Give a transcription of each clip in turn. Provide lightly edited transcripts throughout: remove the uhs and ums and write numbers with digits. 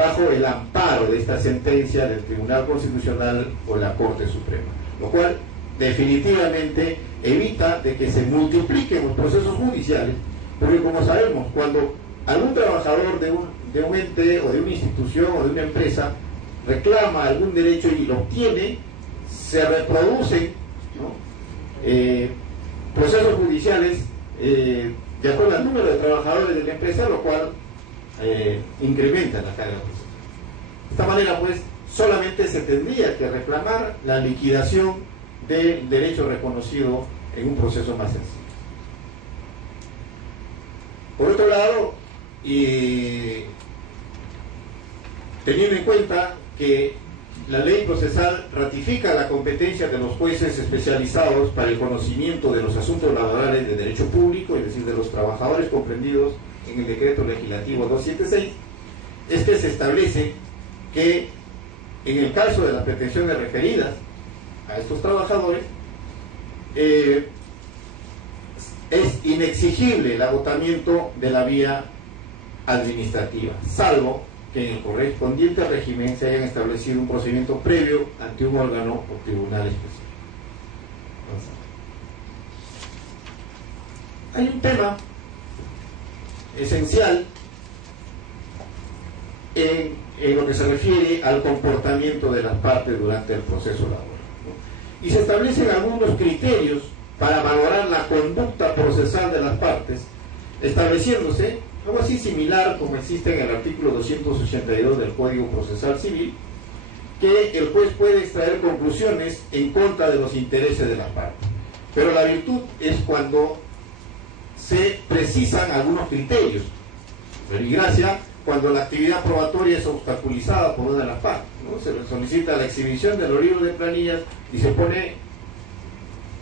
bajo el amparo de esta sentencia del Tribunal Constitucional o la Corte Suprema, lo cual definitivamente evita de que se multipliquen los procesos judiciales, porque como sabemos, cuando algún trabajador de un ente o de una institución o de una empresa reclama algún derecho y lo obtiene, se reproducen, ¿no?, procesos judiciales de acuerdo al número de trabajadores de la empresa, lo cual incrementa la carga procesal. De esta manera, pues, solamente se tendría que reclamar la liquidación del derecho reconocido en un proceso más sencillo. Por otro lado, teniendo en cuenta que la ley procesal ratifica la competencia de los jueces especializados para el conocimiento de los asuntos laborales de derecho público, es decir, de los trabajadores comprendidos en el decreto legislativo 276, es que se establece que en el caso de las pretensiones referidas a estos trabajadores, es inexigible el agotamiento de la vía administrativa, salvo que en el correspondiente régimen se hayan establecido un procedimiento previo ante un órgano o tribunal especial. Entonces, hay un tema esencial en lo que se refiere al comportamiento de las partes durante el proceso laboral, ¿no? Y se establecen algunos criterios para valorar la conducta procesal de las partes, estableciéndose algo así similar como existe en el artículo 282 del Código Procesal Civil, que el juez puede extraer conclusiones en contra de los intereses de las partes. Pero la virtud es cuando se precisan algunos criterios. Verbigracia, cuando la actividad probatoria es obstaculizada por una de las partes, ¿no? Se le solicita la exhibición de los libros de planillas y se pone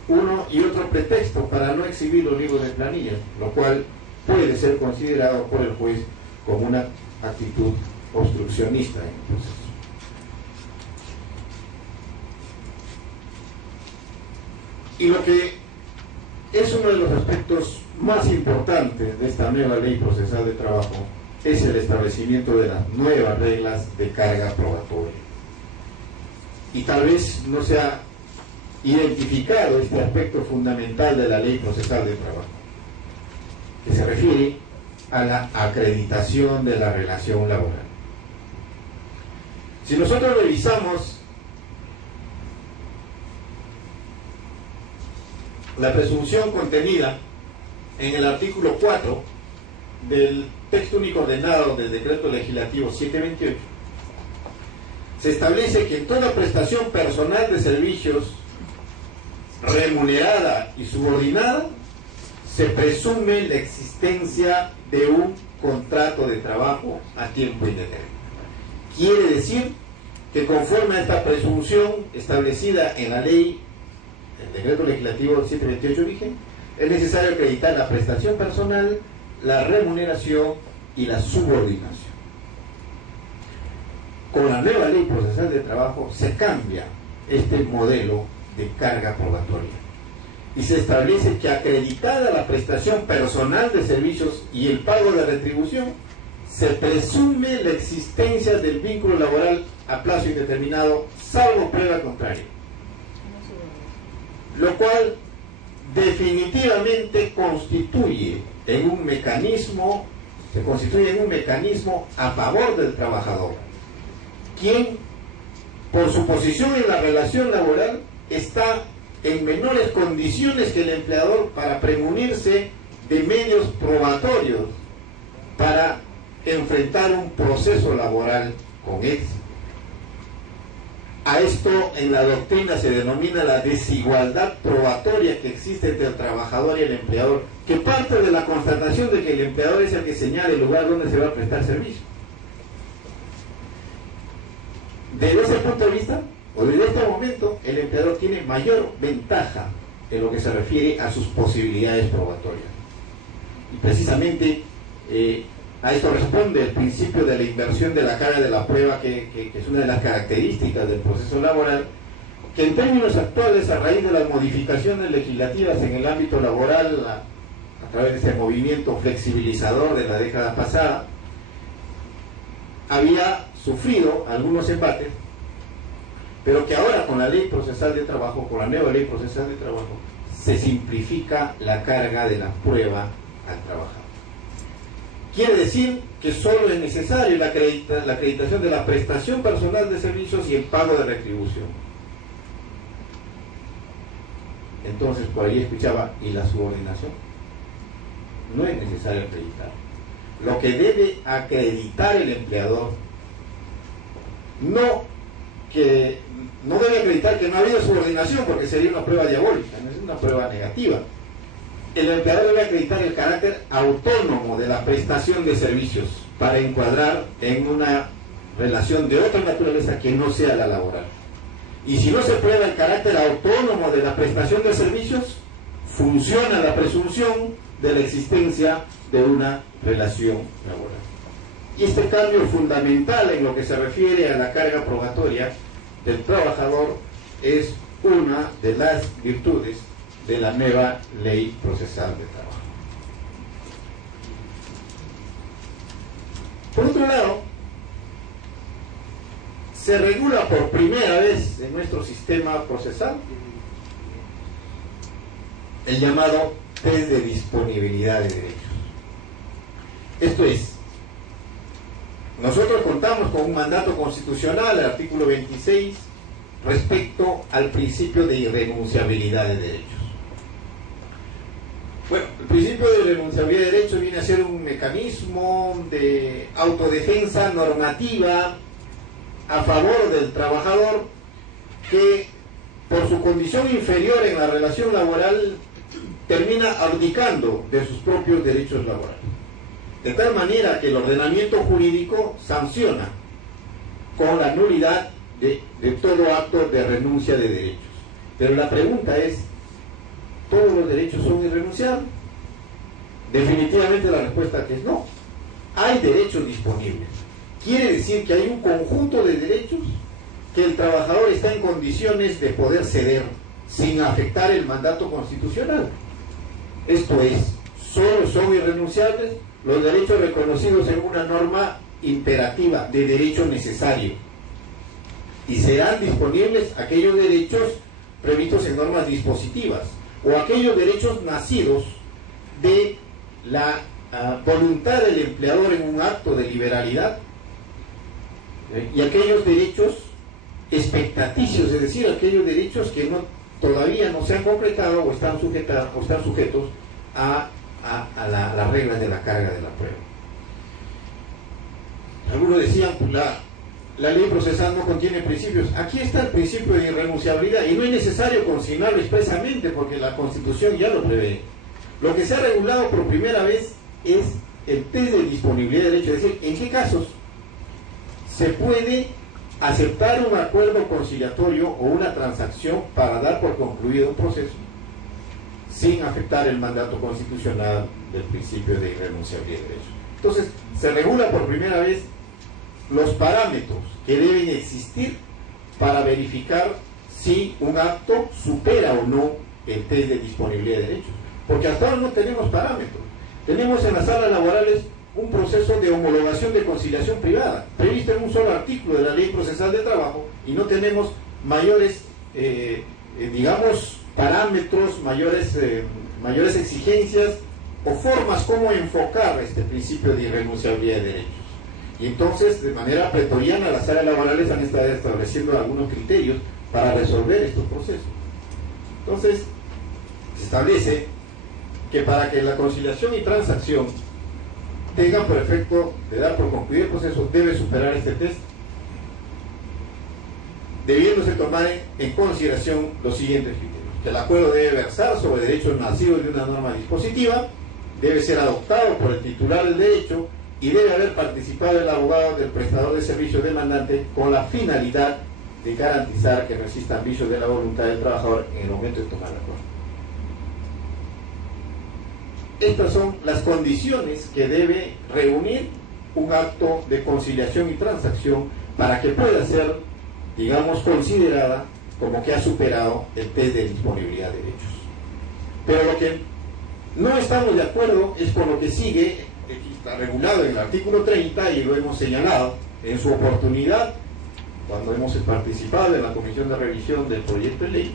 uno y otro pretexto para no exhibir los libros de planillas, lo cual puede ser considerado por el juez como una actitud obstruccionista en el proceso. Y lo que es uno de los aspectos más importantes de esta nueva ley procesal de trabajo es el establecimiento de las nuevas reglas de carga probatoria. Y tal vez no se ha identificado este aspecto fundamental de la ley procesal de trabajo, que se refiere a la acreditación de la relación laboral. Si nosotros revisamos la presunción contenida en el artículo 4 del texto único ordenado del decreto legislativo 728, se establece que en toda prestación personal de servicios remunerada y subordinada se presume la existencia de un contrato de trabajo a tiempo indeterminado. Quiere decir que conforme a esta presunción establecida en la ley, el decreto legislativo 728 vigente, es necesario acreditar la prestación personal, la remuneración y la subordinación. Con la nueva ley procesal de trabajo se cambia este modelo de carga probatoria y se establece que acreditada la prestación personal de servicios y el pago de retribución, se presume la existencia del vínculo laboral a plazo indeterminado, salvo prueba contraria, lo cual definitivamente se constituye en un mecanismo a favor del trabajador, quien por su posición en la relación laboral está en menores condiciones que el empleador para premunirse de medios probatorios para enfrentar un proceso laboral con éxito. A esto en la doctrina se denomina la desigualdad probatoria que existe entre el trabajador y el empleador, que parte de la constatación de que el empleador es el que señala el lugar donde se va a prestar servicio. Desde ese punto de vista, o desde este momento, el empleador tiene mayor ventaja en lo que se refiere a sus posibilidades probatorias. Y precisamente a esto responde el principio de la inversión de la carga de la prueba, que es una de las características del proceso laboral, que en términos actuales, a raíz de las modificaciones legislativas en el ámbito laboral, a través de este movimiento flexibilizador de la década pasada, había sufrido algunos embates, pero que ahora con la ley procesal de trabajo, con la nueva ley procesal de trabajo, se simplifica la carga de la prueba al trabajador. Quiere decir que solo es necesario la acreditación de la prestación personal de servicios y el pago de retribución. Entonces, por ahí escuchaba, ¿y la subordinación? No es necesario acreditar. Lo que debe acreditar el empleador, no debe acreditar que no ha habido subordinación, porque sería una prueba diabólica, no es una prueba negativa. El empleador debe acreditar el carácter autónomo de la prestación de servicios para encuadrar en una relación de otra naturaleza que no sea la laboral. Y si no se prueba el carácter autónomo de la prestación de servicios, funciona la presunción de la existencia de una relación laboral. Y este cambio fundamental en lo que se refiere a la carga probatoria del trabajador es una de las virtudes de la nueva ley procesal de trabajo. Por otro lado, se regula por primera vez en nuestro sistema procesal el llamado test de disponibilidad de derechos. Esto es, nosotros contamos con un mandato constitucional, el artículo 26, respecto al principio de irrenunciabilidad de derechos. Bueno, el principio de irrenunciabilidad de derechos viene a ser un mecanismo de autodefensa normativa a favor del trabajador que, por su condición inferior en la relación laboral, termina abdicando de sus propios derechos laborales. De tal manera que el ordenamiento jurídico sanciona con la nulidad de todo acto de renuncia de derechos. Pero la pregunta es, ¿todos los derechos son irrenunciables? Definitivamente la respuesta que es no. Hay derechos disponibles. Quiere decir que hay un conjunto de derechos que el trabajador está en condiciones de poder ceder sin afectar el mandato constitucional. Esto es, solo son irrenunciables los derechos reconocidos en una norma imperativa de derecho necesario, y serán disponibles aquellos derechos previstos en normas dispositivas o aquellos derechos nacidos de la voluntad del empleador en un acto de liberalidad, y aquellos derechos expectaticios, es decir, aquellos derechos que todavía no se han concretado o están sujetos a las reglas de la carga de la prueba. Algunos decían, pues la ley procesal no contiene principios. Aquí está el principio de irrenunciabilidad y no es necesario consignarlo expresamente porque la Constitución ya lo prevé. Lo que se ha regulado por primera vez es el test de disponibilidad de derechos, es decir, en qué casos se puede aceptar un acuerdo conciliatorio o una transacción para dar por concluido un proceso sin afectar el mandato constitucional del principio de irrenunciabilidad de derechos. Entonces, se regula por primera vez los parámetros que deben existir para verificar si un acto supera o no el test de disponibilidad de derechos. Porque hasta ahora no tenemos parámetros. Tenemos en las salas laborales un proceso de homologación de conciliación privada, previsto en un solo artículo de la Ley Procesal de Trabajo, y no tenemos mayores, parámetros, mayores exigencias o formas como enfocar este principio de irrenunciabilidad de derechos. Y entonces, de manera pretoriana, las áreas laborales han estado estableciendo algunos criterios para resolver estos procesos. Entonces, se establece que para que la conciliación y transacción tengan por efecto de dar por concluido el proceso, debe superar este test, debiéndose tomar en consideración los siguientes criterios: que el acuerdo debe versar sobre derechos nacidos de una norma dispositiva, debe ser adoptado por el titular del derecho y debe haber participado el abogado del prestador de servicios demandante con la finalidad de garantizar que no existan vicios de la voluntad del trabajador en el momento de tomar el acuerdo. Estas son las condiciones que debe reunir un acto de conciliación y transacción para que pueda ser, digamos, considerada como que ha superado el test de disponibilidad de derechos. Pero lo que no estamos de acuerdo es con lo que sigue, que está regulado en el artículo 30, y lo hemos señalado, En su oportunidad, cuando hemos participado en la comisión de revisión del proyecto de ley,